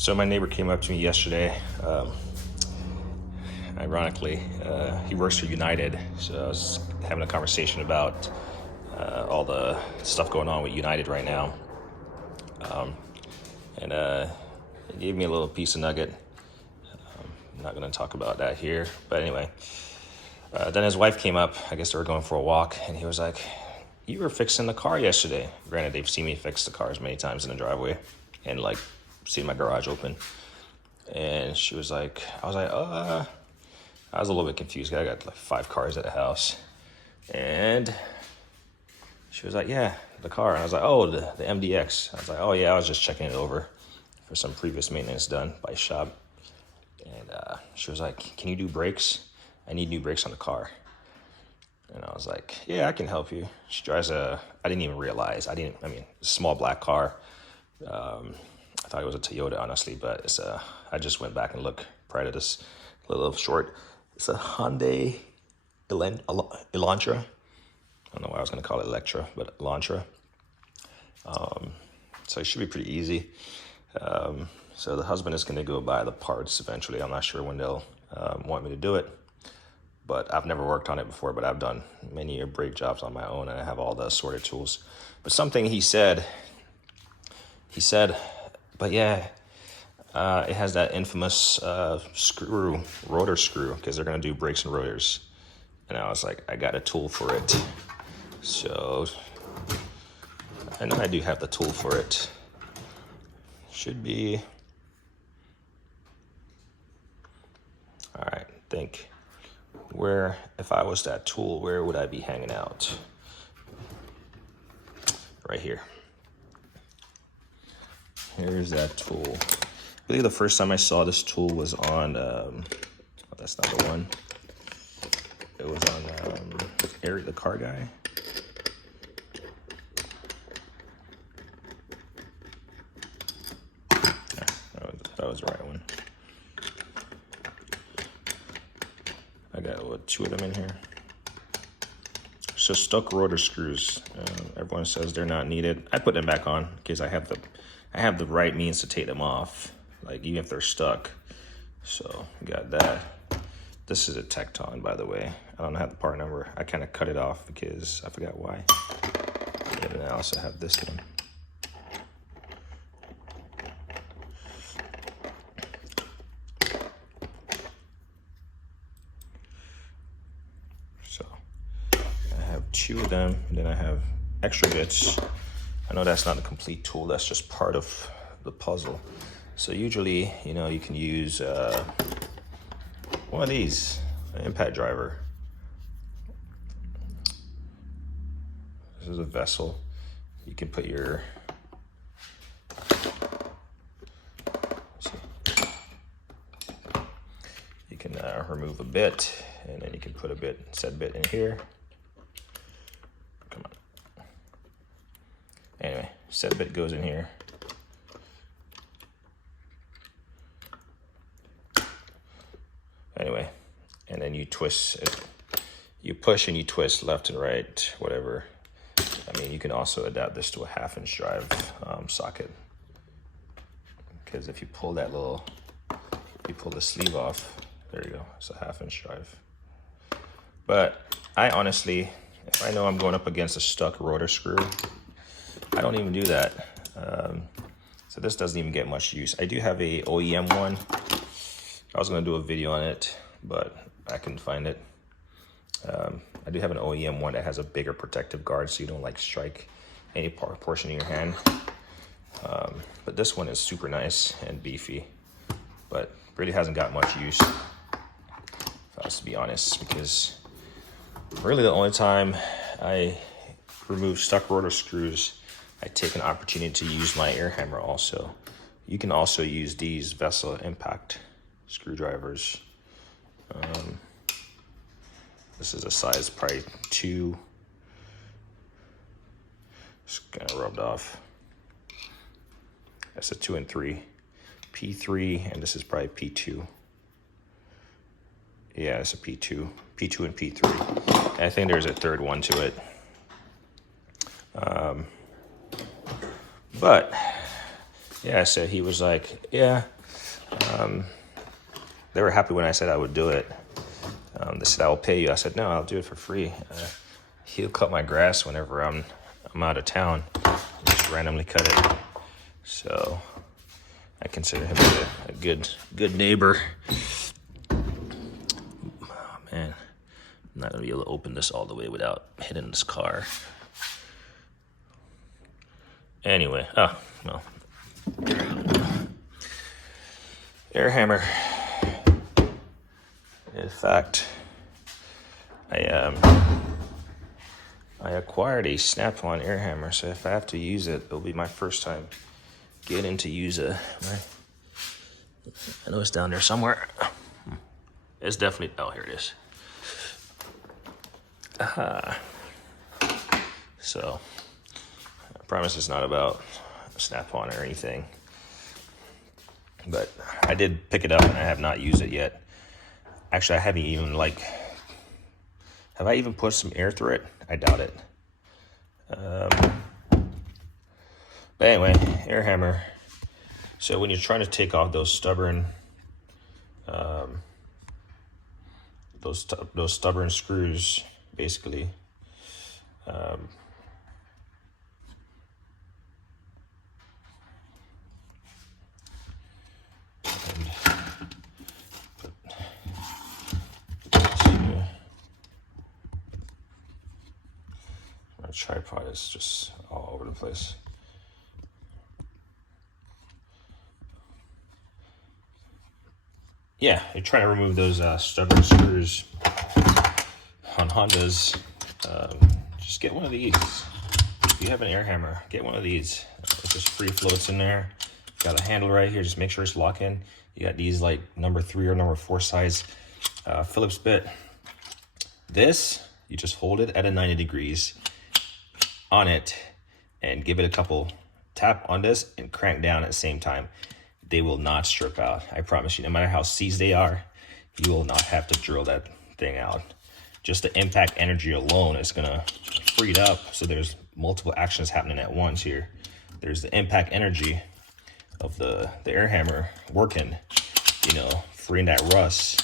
So my neighbor came up to me yesterday. Ironically, he works for United, so I was having a conversation about all the stuff going on with United right now, and he gave me a little piece of nugget. I'm not going to talk about that here, but anyway. Then his wife came up. I guess they were going for a walk, and he was like, "You were fixing the car yesterday." Granted, they've seen me fix the cars many times in the driveway, and like seen my garage open. And she was like, I was a little bit confused. I got like 5 cars at the house. And she was like, "Yeah, the car." And I was like, "Oh, the MDX. I was like, "Oh yeah, I was just checking it over for some previous maintenance done by shop." And she was like, "Can you do brakes? I need new brakes on the car." And I was like, "Yeah, I can help you." She drives I didn't even realize. I mean, a small black car. I thought it was a Toyota, honestly, but it's I just went back and looked prior to this little short. It's a Hyundai Elantra. I don't know why I was going to call it Electra, but Elantra. So it should be pretty easy. So the husband is going to go buy the parts eventually. I'm not sure when they'll want me to do it. But I've never worked on it before, but I've done many brake jobs on my own, and I have all the assorted tools. But something he said, but yeah, it has that infamous rotor screw, because they're going to do brakes and rotors. And I was like, I got a tool for it. So, and I do have the tool for it. Should be, all right, think. If I was that tool, where would I be hanging out? Right here. Here's that tool. I believe the first time I saw this tool was on, that's not the one. It was on Eric the Car Guy. Yeah, that was the right one. I got 2 of them in here. So stuck rotor screws. Everyone says they're not needed. I put them back on because I have the right means to take them off, like even if they're stuck. So got that. This is a Thexton, by the way. I don't have the part number. I kind of cut it off because I forgot why. And then I also have this one. So I have 2 of them, and then I have extra bits. I know that's not a complete tool. That's just part of the puzzle. So usually, you can use one of these, an impact driver. This is a vessel. You can put your, you can remove a bit, and then you can put said bit in here. Come on. Anyway, said bit goes in here. Anyway, and then you twist it. You push and you twist left and right, whatever. You can also adapt this to a 1/2-inch drive socket. Because if you pull the sleeve off, there you go, it's a 1/2-inch drive. But I honestly, if I know I'm going up against a stuck rotor screw, I don't even do that. So this doesn't even get much use. I do have a OEM one. I was going to do a video on it, but I couldn't find it. I do have an OEM one that has a bigger protective guard, so you don't strike any portion of your hand. But this one is super nice and beefy, but really hasn't got much use, if I was to be honest, because really the only time I remove stuck rotor screws, I take an opportunity to use my air hammer also. You can also use these vessel impact screwdrivers. This is a size probably 2. Just kind of rubbed off. That's a 2 and 3. P3, and this is probably P2. Yeah, it's a P2. P2 and P3. And I think there's a third one to it. But Yeah, so he was like, yeah. They were happy when I said I would do it. They said, I will pay you. I said, no, I'll do it for free. He'll cut my grass whenever I'm out of town. Just randomly cut it. So I consider him a good neighbor. Oh, man. I'm not going to be able to open this all the way without hitting this car. Anyway, oh, well. Air hammer. In fact, I acquired a snap-on air hammer, so if I have to use it, it'll be my first time getting to use a. I know it's down there somewhere. It's definitely. Oh, here it is. So, I promise it's not about snap-on or anything, but I did pick it up and I have not used it yet. Actually, I haven't even have I even put some air through it? I doubt it. But anyway, air hammer. So when you're trying to take off those stubborn, those stubborn screws, basically. My tripod is just all over the place. Yeah, you're trying to remove those stubborn screws on Hondas. Just get one of these. If you have an air hammer, get one of these. It just free floats in there. Got a handle right here. Just make sure it's locked in. You got these like number 3 or number 4 size Phillips bit. This, you just hold it at a 90 degrees on it and give it a couple tap on this and crank down at the same time. They will not strip out. I promise you, no matter how seized they are, you will not have to drill that thing out. Just the impact energy alone is gonna free it up. So there's multiple actions happening at once here. There's the impact energy of the air hammer working, you know, freeing that rust.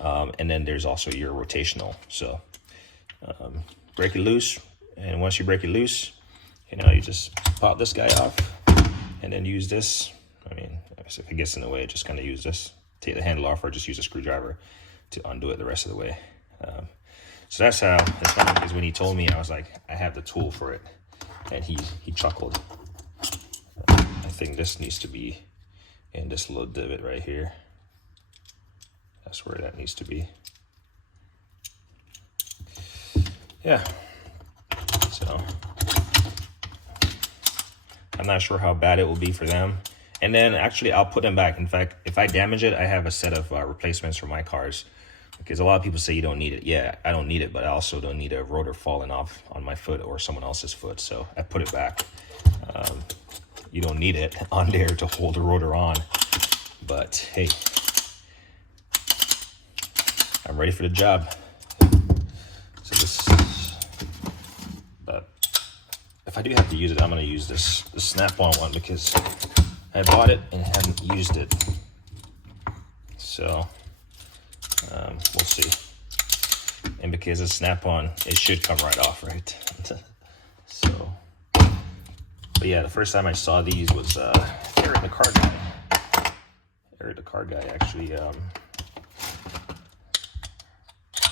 And then there's also your rotational. So break it loose. And once you break it loose, you know, you just pop this guy off and then use this. I mean, if it gets in the way, just kind of use this, take the handle off, or just use a screwdriver to undo it the rest of the way. So that's how, it's funny because when he told me, I was like, I have the tool for it. And he chuckled. I think this needs to be in this little divot right here. That's where that needs to be. Yeah. So I'm not sure how bad it will be for them. And then actually I'll put them back. In fact, if I damage it, I have a set of replacements for my cars. Because a lot of people say you don't need it. Yeah, I don't need it, but I also don't need a rotor falling off on my foot or someone else's foot. So I put it back. You don't need it on there to hold the rotor on. But hey, I'm ready for the job. So this, but if I do have to use it, I'm gonna use the snap-on one because I bought it and haven't used it. So we'll see. And because it's snap-on, it should come right off, right? So, but yeah, the first time I saw these was Eric the car guy. Eric the car guy actually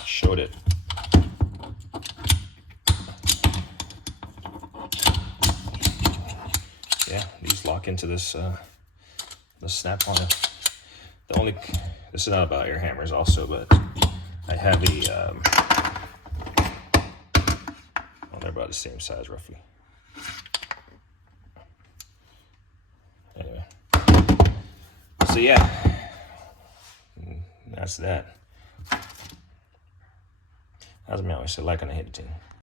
showed it. Yeah, these lock into this the snap-on. This is not about air hammers also, but I have a well, they're about the same size roughly. Anyway, so yeah, that's that. As me always say, like and hit the thing.